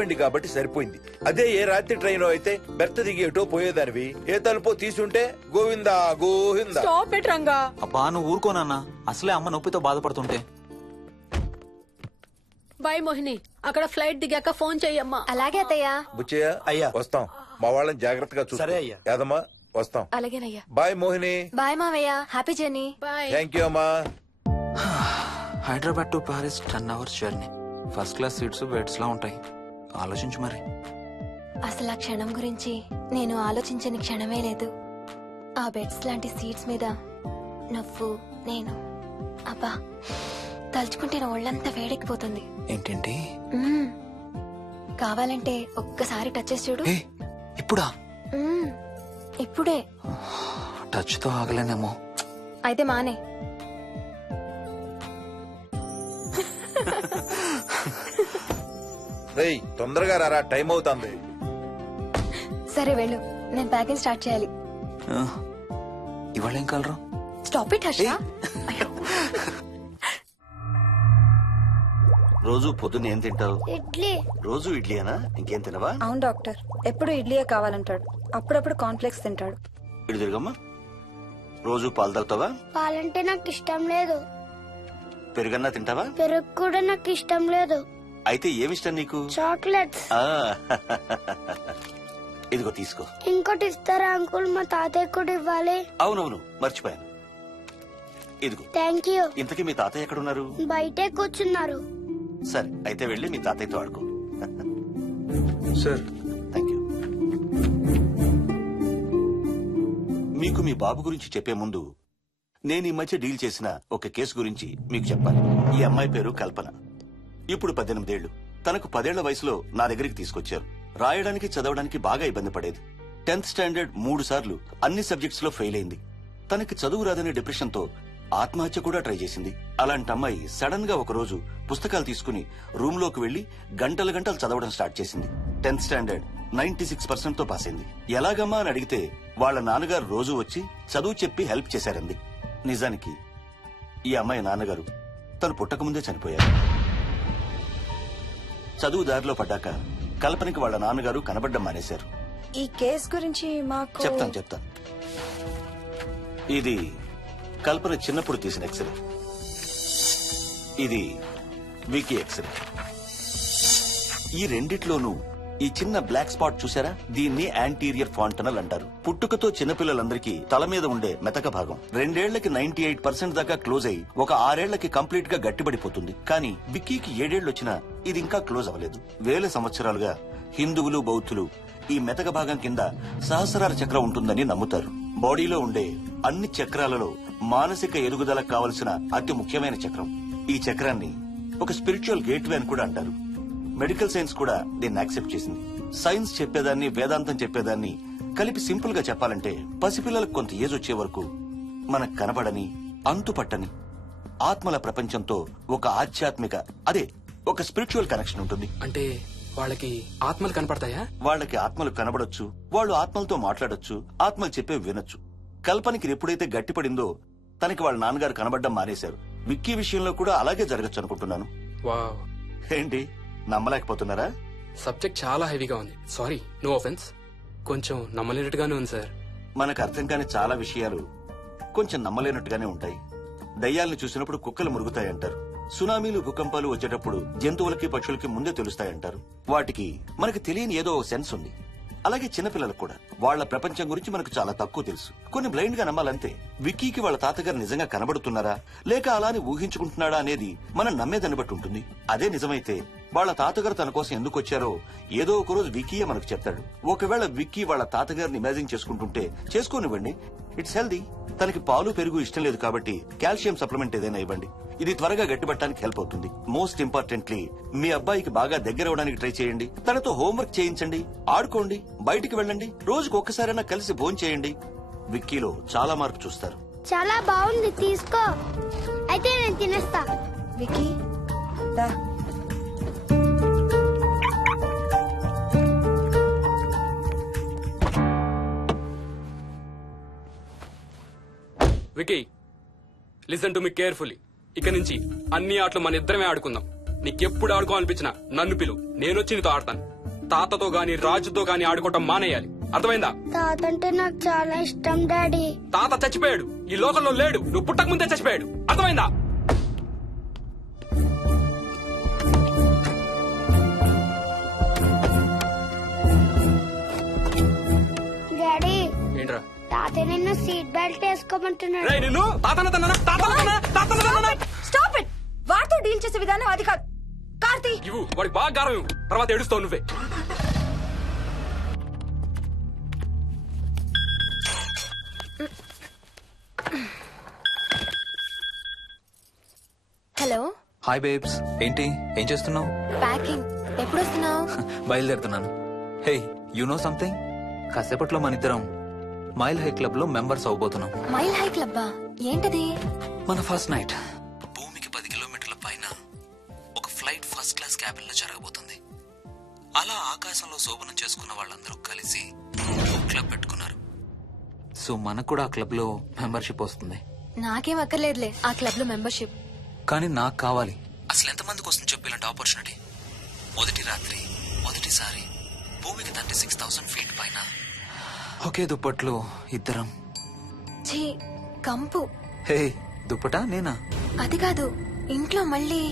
బండి కాబట్టి సరిపోయింది. అదే ఏ రాత్రి ట్రైన్ అయితే బెర్త దిగేటో పోయేదానివి. ఏ తలుపో తీసుంటే గోవిందా గోవిందా. Stop it Ranga. అబ్బా నువ్వు ఊరుకోనన్నా, అసలే అమ్మ నొప్పితో బాధపడుతుంటే. బాయ్ మోహిని, అక్కడ ఫ్లైట్ దిగాక ఫోన్ చెయ్యమ్మా. అలాగే అత్తయ్య. బుచ్చయ్య అయ్యా. వస్తాం. మా వాళ్ళని జాగ్రత్తగా చూసుకో. సరే అయ్యా. యాదమ్మా వస్తాం. అలాగేనయ్యా. బాయ్ మోహిని. బాయ్ మావయ్య, happy journey. Bye. Thank you అమ్మా. Hyderabad to Paris 10 hours journey. First class seats beds లా ఉంటాయి. ఆలోచించు మరి. అసలు ఆ క్షణం గురించి నేను ఆలోచించని క్షణమే లేదు. ఆ బెడ్స్ లాంటి సీట్స్ మీద నువ్వు నేను, అబ్బా తలుచుకుంటే నా ఒళ్ళంతా వేడెక్కిపోతుంది. ఏంటేంటి? మ్మ్. కావాలంటే ఒక్కసారి టచ్ చేసి చూడు. ఏ ఇప్పుడా? మ్మ్. ఇప్పుడే. టచ్ తో ఆగలేనేమో. అయితే మానే. రేయ్ తొందరగా రారా, టైం అవుతుంది. సరే వెళ్ళు, నేను ప్యాకింగ్ స్టార్ట్ చేయాలి. ఇవాళ ఏం కలరు? Stop it Harsha. రోజు పొద్దున్న ఏం తింటావు? ఇడ్లీ. రోజు ఇడ్లీనా? ఇంకేం తినవా? అవును డాక్టర్, ఎప్పుడు ఇడ్లీయే కావాలంటాడు. అప్పుడప్పుడు కాన్ఫ్లెక్స్ తింటాడు. ఇటు తిరగమ్మా. రోజు పాలు తాగుతావా? పాలంటే నాకు ఇష్టం లేదు. పెరుగన్నా తింటావా? పెరుగు కూడా నాకు ఇష్టం లేదు. అయితే ఏమిష్టం నీకు? చాక్లెట్స్. ఆ, ఇదిగో తీసుకో. ఇంకోటి ఇస్తారా అంకుల్? మా తాతయ్య కూడా ఇవ్వాలి. అవునవును మర్చిపోయాను. ఇదిగో. Thank you. ఇంతకీ మీ తాతయ్య ఎక్కడున్నారు? బయటే కూర్చున్నారు. సరే అయితే వెళ్ళి మీ తాతయ్యతో ఆడుకో. Sir thank you. మీకు మీ బాబు గురించి చెప్పే ముందు నేను ఈ మధ్య డీల్ చేసిన ఒక కేసు గురించి మీకు చెప్పాలి. ఈ అమ్మాయి పేరు కల్పన. ఇప్పుడు 18 ఏళ్లు. తనకు 10 ఏళ్ల వయసులో నా దగ్గరికి తీసుకొచ్చారు. రాయడానికి చదవడానికి బాగా ఇబ్బంది పడేది. 10th స్టాండర్డ్ 3 సార్లు అన్ని సబ్జెక్ట్స్ లో ఫెయిల్ అయింది. తనకి చదువు రాదనే డిప్రెషన్ తో ఆత్మహత్య కూడా ట్రై చేసింది. అలాంటి అమ్మాయి సడన్ గా ఒక రోజు పుస్తకాలు తీసుకుని రూమ్ లోకి వెళ్లి గంటలు గంటలు చదవడం స్టార్ట్ చేసింది. 10th స్టాండర్డ్ 96% తో పాస్ అయింది. ఎలాగమ్మా అని అడిగితే వాళ్ళ నాన్నగారు రోజు వచ్చి చదువు చెప్పి హెల్ప్ చేశారంది. నిజానికి ఈ అమ్మాయి నాన్నగారు తను పుట్టకముందే చనిపోయారు. చదువు దారిలో పడ్డాక కల్పనకి వాళ్ళ నాన్నగారు కనబడ్డం మానేశారు. ఈ కేస్ గురించి మాకు చెప్తాను. ఇది కల్పన చిన్నప్పుడు తీసిన ఎక్స్రే. ఇది వికీ ఎక్స్రే. ఈ రెండిట్లోనూ ఈ చిన్న బ్లాక్ స్పాట్ చూసారా? దీన్ని యాంటీరియర్ ఫాంటనల్ అంటారు. పుట్టుకతో చిన్నపిల్లలందరికీ తల మీద ఉండే మెతక భాగం 2 ఏళ్లకి 98% దాకా క్లోజ్ అయి ఒక 6 ఏళ్లకి కంప్లీట్ గా గట్టిపడిపోతుంది. కానీ విక్కీకి 7 ఏళ్లు వచ్చినా ఇది ఇంకా క్లోజ్ అవ్వలేదు. వేల సంవత్సరాలుగా హిందువులు బౌద్ధులు ఈ మెతక భాగం కింద సహస్రార చక్రం ఉంటుందని నమ్ముతారు. బాడీలో ఉండే అన్ని చక్రాలలో మానసిక ఎదుగుదలకు కావలసిన అతి ముఖ్యమైన చక్రం. ఈ చక్రాన్ని ఒక స్పిరిచువల్ గేట్వే అని కూడా అంటారు. మెడికల్ సైన్స్ కూడా దీన్ని యాక్సెప్ట్ చేసింది. సైన్స్ చెప్పేదాన్ని వేదాంతం చెప్పేదాన్ని కలిపి సింపుల్ గా చెప్పాలంటే పసిపిల్లలకు కొంత ఏజ్ వచ్చే వరకు మనకు కనబడని అంతుపట్టని ఆత్మల ప్రపంచంతో ఒక ఆధ్యాత్మిక అదే ఒక స్పిరిచువల్ కనెక్షన్ ఉంటుంది. అంటే వాళ్ళకి ఆత్మలు కనపడతాయా? వాళ్ళకి ఆత్మలు కనబడొచ్చు, వాళ్ళు ఆత్మలతో మాట్లాడొచ్చు, ఆత్మలు చెప్పే వినొచ్చు. కల్పనకి ఎప్పుడైతే గట్టిపడిందో తనకి వాళ్ళ నాన్నగారు కనబడ్డం మానేశారు. విక్కీ విషయంలో కూడా అలాగే జరగచ్చు అనుకుంటున్నాను. వావ్, ఏంటి నమ్మలేకపోతున్నారా? సబ్జెక్ట్ చాలా హెవీగా ఉంది. Sorry, no offence. కొంచెం నమ్మలేనట్టుగానే ఉంది సార్. మనకు అర్థం కాని చాలా విషయాలు కొంచెం నమ్మలేనట్టుగానే ఉంటాయి. దయ్యాలను చూసినప్పుడు కుక్కలు మురుగుతాయంటారు. సునామీలు భూకంపాలు వచ్చేటప్పుడు జంతువులకి పక్షులకి ముందే తెలుస్తాయంటారు. వాటికి మనకి తెలియని ఏదో సెన్స్ ఉంది. అలాగే చిన్నపిల్లలకు కూడా వాళ్ల ప్రపంచం గురించి మనకు చాలా తక్కువ తెలుసు. కొన్ని బ్లైండ్ గా నమ్మాలంతే. విక్కీకి వాళ్ళ తాతగారు నిజంగా కనబడుతున్నారా లేక అలానే ఊహించుకుంటున్నాడా అనేది మనం నమ్మేదాన్ని బట్టి ఉంటుంది. అదే నిజమైతే వాళ్ళ తాతగారు తన కోసం ఎందుకు వచ్చారో ఏదో ఒక రోజు విక్కీయే మనకు చెప్తాడు. ఒకవేళ విక్కీ వాళ్ళ తాతగారిని ఇమాజిన్ చేసుకుంటుంటే చేసుకోనివ్వండి, ఇట్స్ హెల్దీ. తనకి పాలు పెరుగు ఇష్టం లేదు కాబట్టి కాల్షియం సప్లిమెంట్ ఏదైనా ఇవ్వండి. ఇది త్వరగా గట్టిపట్టడానికి హెల్ప్ అవుతుంది. మోస్ట్ ఇంపార్టెంట్లీ మీ అబ్బాయికి బాగా దగ్గర అవడానికి ట్రై చేయండి. తనతో హోంవర్క్ చేయించండి, ఆడుకోండి, బయటికి వెళ్ళండి, రోజుకు ఒక్కసారైనా కలిసి భోజనం చేయండి. విక్కీలో చాలా మార్పు చూస్తారు. చాలా బాగుంది, తీసుకో. అయితే నేను తినేస్తా. వికీ దా. Vicky, listen to me carefully. ఇక నుంచి అన్ని ఆటలు మన ఇద్దరమే ఆడుకుందాం. నీకెప్పుడు ఆడుకోవాలనిపించినా నన్ను పిలు, నేనొచ్చి నీతో ఆడతాను. తాతతో గాని రాజుతో గాని ఆడుకోవటం మానేయాలి, అర్థమైందా? తాత అంటే నాకు చాలా ఇష్టం డాడీ. తాత చచ్చిపోయాడు, ఈ లోకంలో లేడు, నువ్వు పుట్టక ముందే చచ్చిపోయాడు, అర్థమైందా? డాడీ ఏంట్రా? తాత నిన్ను సీట్ బెల్ట్ వేసుకోమంటున్నాడు. రేయ్ నిన్ను స్టాప్ ఇట్. వాడితో డీల్ చేసే విధానం అది కాదు. కార్తీ, ఇవ్వు, వాడికి బాగా గారం ఇవ్వు, తర్వాత ఏడుస్తావు నువ్వే. హలో, హాయ్ బేబ్స్, ఏంటి ఏం చేస్తున్నావు? ప్యాకింగ్. ఎప్పుడు వస్తున్నావు? బయలుదేరుతున్నాను. Hey, you know something? కాసేపట్లో మన ఇద్దరం మైల్ హై క్లబ్ లో మెంబర్స్ అవబోతున్నాం. మైల్ హై క్లబ్బా? ఏంటది? మన ఫస్ట్ నైట్ భూమికి 10 కిలోమీటర్ల పైన ఒక ఫ్లైట్ ఫస్ట్ క్లాస్ క్యాబిన్ లో జరగబోతుంది. అలా ఆకాశంలో శోభనం చేసుకున్న వాళ్ళందరూ కలిసి క్లబ్ పెట్టుకున్నారు. సో మనకు కూడా ఆ క్లబ్ లో మెంబర్షిప్ వస్తుంది. నాకేం అక్కర్లేదులే ఆ క్లబ్ లో మెంబర్షిప్. కానీ నాకు కావాలి. అసలు ఎంతమందికి వస్తుంది చెప్పు ఇలాంటి ఆపర్చునిటీ? మొదటి రాత్రి, మొదటిసారి భూమికి 36,000 ఫీట్ పైన ఒకే దుప్పట్లో ఇద్దరం. ఛీ, కంపు. హే, దుప్పటా నేనా? అది కాదు, ఇంట్లో మళ్ళీ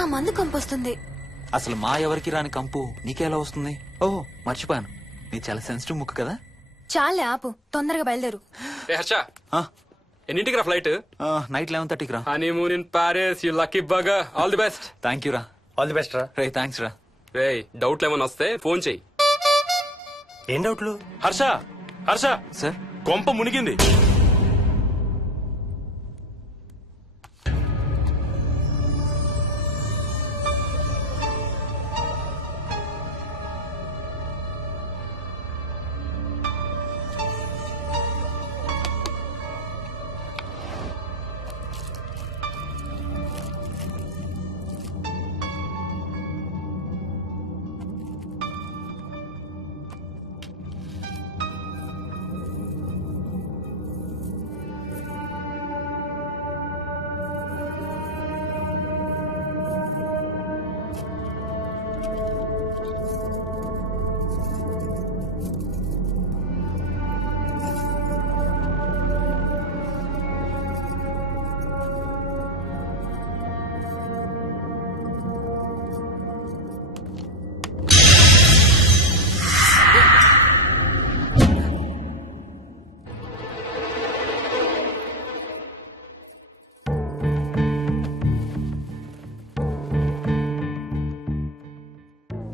ఆ మందు కంపొస్తుంది. అసలు మా ఎవరికి రాని కంపు నీకెలా వస్తుంది? ఓహో, మర్చిపోయాను, నీ చాలా సెన్సిటివ్ ముక్కు కదా. చాలే ఆపు, తొందరగా బయలుదేరు. ఏ హర్ష, ఎన్నింటికి రా ఫ్లైట్? నైట్ 11:30కి రా. Honeymoon in Paris, you lucky bugger, all the best. Thank you రా. ఆల్ ది బెస్ట్ రా. రే థ్యాంక్స్ రా. రే డౌట్లు ఏమైనా వస్తే ఫోన్ చెయ్యి. ఏం డౌట్లు? హర్ష, హర్ష, సార్, కొంప మునిగింది.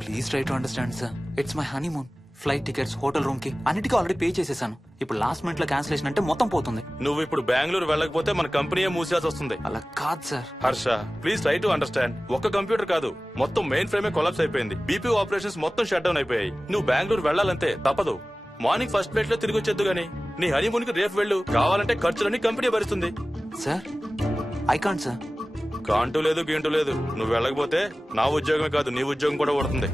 Please try to understand sir. It's my honeymoon. Flight tickets, hotel room కి అన్నిటికీ ఆల్రెడీ పే చేసేసాను. ఇప్పుడు లాస్ట్ మినిట్ లో క్యాన్సిలేషన్ అంటే మొత్తం పోతుంది. నువ్వు ఇప్పుడు బెంగళూరు వెళ్ళకపోతే మన కంపెనీయే మూసేయాల్సి వస్తుంది. అలా కాదు sir. Harsha, please try to understand. ఒక్క కంప్యూటర్ కాదు, మొత్తం మెయిన్ ఫ్రేమే కొలాప్స్ అయిపోయింది. బీపీ ఆపరేషన్స్ మొత్తం షట్ డౌన్ అయిపోయాయి. నువ్వు బెంగళూరు వెళ్ళాలంటే తప్పదు. మార్నింగ్ ఫస్ట్ ఫ్లైట్ లో తిరిగి వచ్చేద్దు గానీ నీ హనీమూన్ కి రేపు వెళ్ళు. కావాలంటే ఖర్చులన్నీ కంపెనీ భరిస్తుంది. Sir, I can't sir. కాంటూ లేదు, గీంటూ లేదు. నువ్వు వెళ్ళకపోతే నా ఉద్యోగమే కాదు, నీ ఉద్యోగం కూడా పడుతుంది.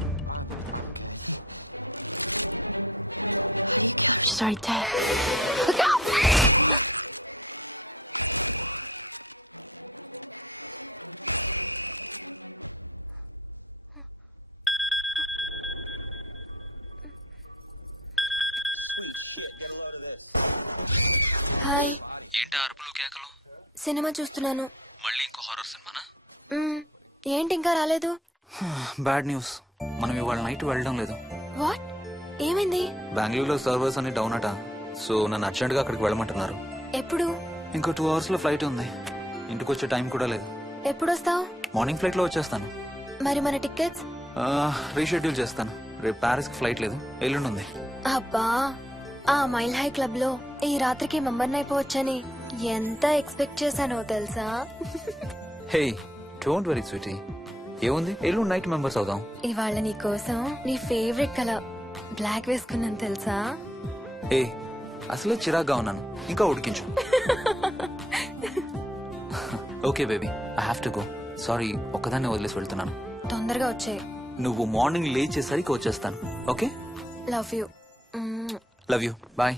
హాయ్. ఏంటి అరుపులు కేకలు? సినిమా చూస్తున్నాను. మళ్ళీ ఇంకో హారర్ సినిమానా? ఏంటి ఇంకా రాలేదు? బ్యాడ్ న్యూస్, మనం ఇవాళ నైట్ వెళ్ళడం లేదు. వాట్? ఏమైంది? బెంగళూరులో సర్వర్స్ అన్ని డౌన్ అట. సో నన్ను అర్జెంట్ గా అక్కడికి వెళ్ళమంటున్నారు. ఎప్పుడు? ఇంకో 2 hours లో ఫ్లైట్ ఉంది. ఇంటికి వచ్చే టైం కూడా లేదు. ఎప్పుడు వస్తావు? మార్నింగ్ ఫ్లైట్ లో వచ్చేస్తాను. మరి మన టికెట్స్? రీషెడ్యూల్ చేస్తాను. రేపు ప్యారిస్ కి ఫ్లైట్ లేదు, ఎల్లుండి ఉంది. అబ్బా, ఆ మైల్ హై క్లబ్ లో ఈ రాత్రికి మెంబర్ని అయిపోవచ్చని ఎంత ఎక్స్పెక్ట్ చేశానో తెలుసా? హే, డోంట్ వరీ స్వీటీ, ఏముంది, ఎల్లుండి నైట్ మెంబర్స్ అవుదాం. ఇవాళ నీ కోసం నీ ఫేవరెట్ కలర్ బ్లాక్ వేసుకున్నాను తెలుసా? ఏ, అసలే చిరాగ్గా ఉన్నాను, ఇంకా ఉడికించు. Okay baby, I have to go. Sorry, ఒక్కదాన్ని వదిలేసి వెళ్తున్నాను. తొందరగా వచ్చే. నువ్వు మార్నింగ్ లేచేసరికి వచ్చేస్తాను. Okay, love you. Love you, bye.